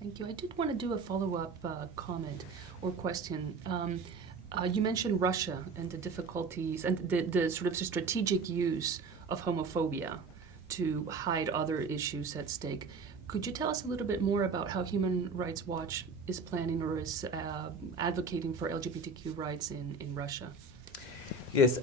Thank you. I did want to do a follow-up comment or question. You mentioned Russia and the difficulties and the sort of strategic use of homophobia to hide other issues at stake. Could you tell us a little bit more about how Human Rights Watch is planning or is advocating for LGBTQ rights in Russia? Yes,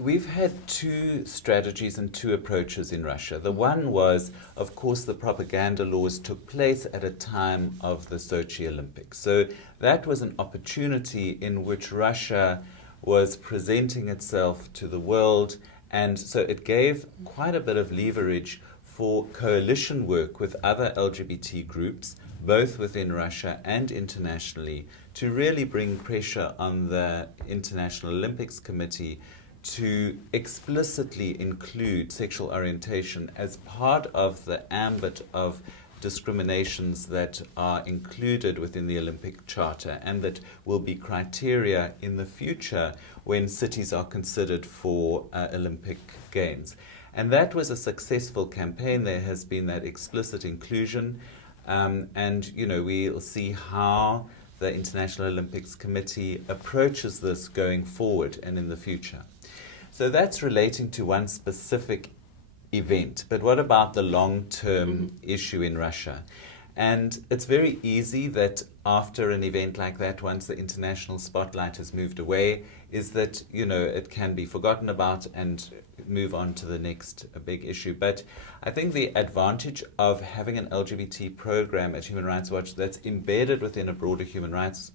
we've had two strategies and two approaches in Russia. The one was, of course, the propaganda laws took place at a time of the Sochi Olympics. So that was an opportunity in which Russia was presenting itself to the world, and so it gave quite a bit of leverage for coalition work with other LGBT groups, both within Russia and internationally, to really bring pressure on the International Olympics Committee to explicitly include sexual orientation as part of the ambit of discriminations that are included within the Olympic Charter and that will be criteria in the future when cities are considered for Olympic Games. And that was a successful campaign. There has been that explicit inclusion. And, we'll see how the International Olympics Committee approaches this going forward and in the future. So that's relating to one specific event. But what about the long-term issue in Russia? And it's very easy that after an event like that, once the international spotlight has moved away, is that, it can be forgotten about and move on to the next big issue. But I think the advantage of having an LGBT program at Human Rights Watch that's embedded within a broader human rights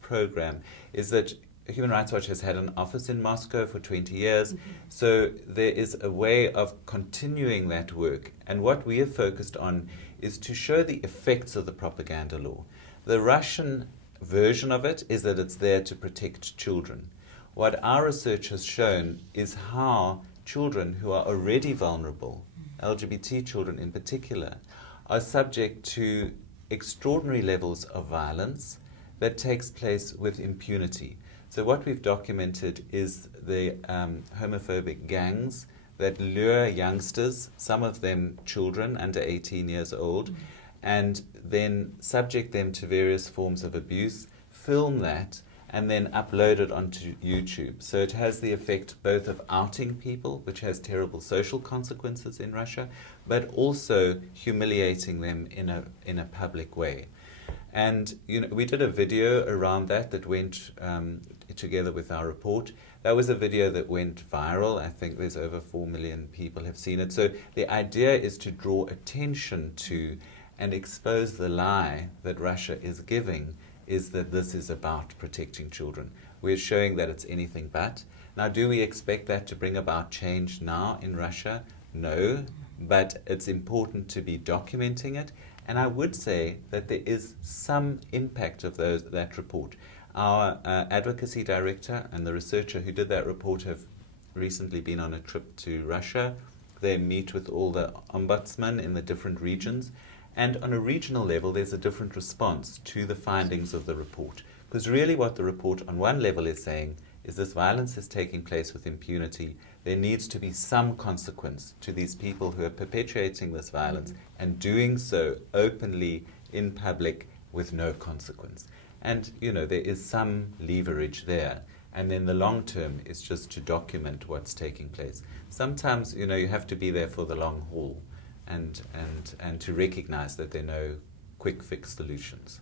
program is that Human Rights Watch has had an office in Moscow for 20 years, so there is a way of continuing that work. And what we have focused on is to show the effects of the propaganda law. The Russian version of it is that it's there to protect children. What our research has shown is how children who are already vulnerable, LGBT children in particular, are subject to extraordinary levels of violence that takes place with impunity. So what we've documented is the homophobic gangs that lure youngsters, some of them children under 18 years old, and then subject them to various forms of abuse, film that, and then upload it onto YouTube. So it has the effect both of outing people, which has terrible social consequences in Russia, but also humiliating them in a public way. And we did a video around that went together with our report. That was a video that went viral. I think there's over 4 million people have seen it. So the idea is to draw attention to and expose the lie that Russia is giving is that this is about protecting children. We're showing that it's anything but. Now, do we expect that to bring about change now in Russia? No, but it's important to be documenting it. And I would say that there is some impact of that report. Our advocacy director and the researcher who did that report have recently been on a trip to Russia. They meet with all the ombudsmen in the different regions. And on a regional level, there's a different response to the findings of the report. Because really what the report on one level is saying is this violence is taking place with impunity. There needs to be some consequence to these people who are perpetuating this violence and doing so openly in public with no consequence. And, there is some leverage there. And then the long term is just to document what's taking place. Sometimes, you have to be there for the long haul and to recognize that there are no quick fix solutions.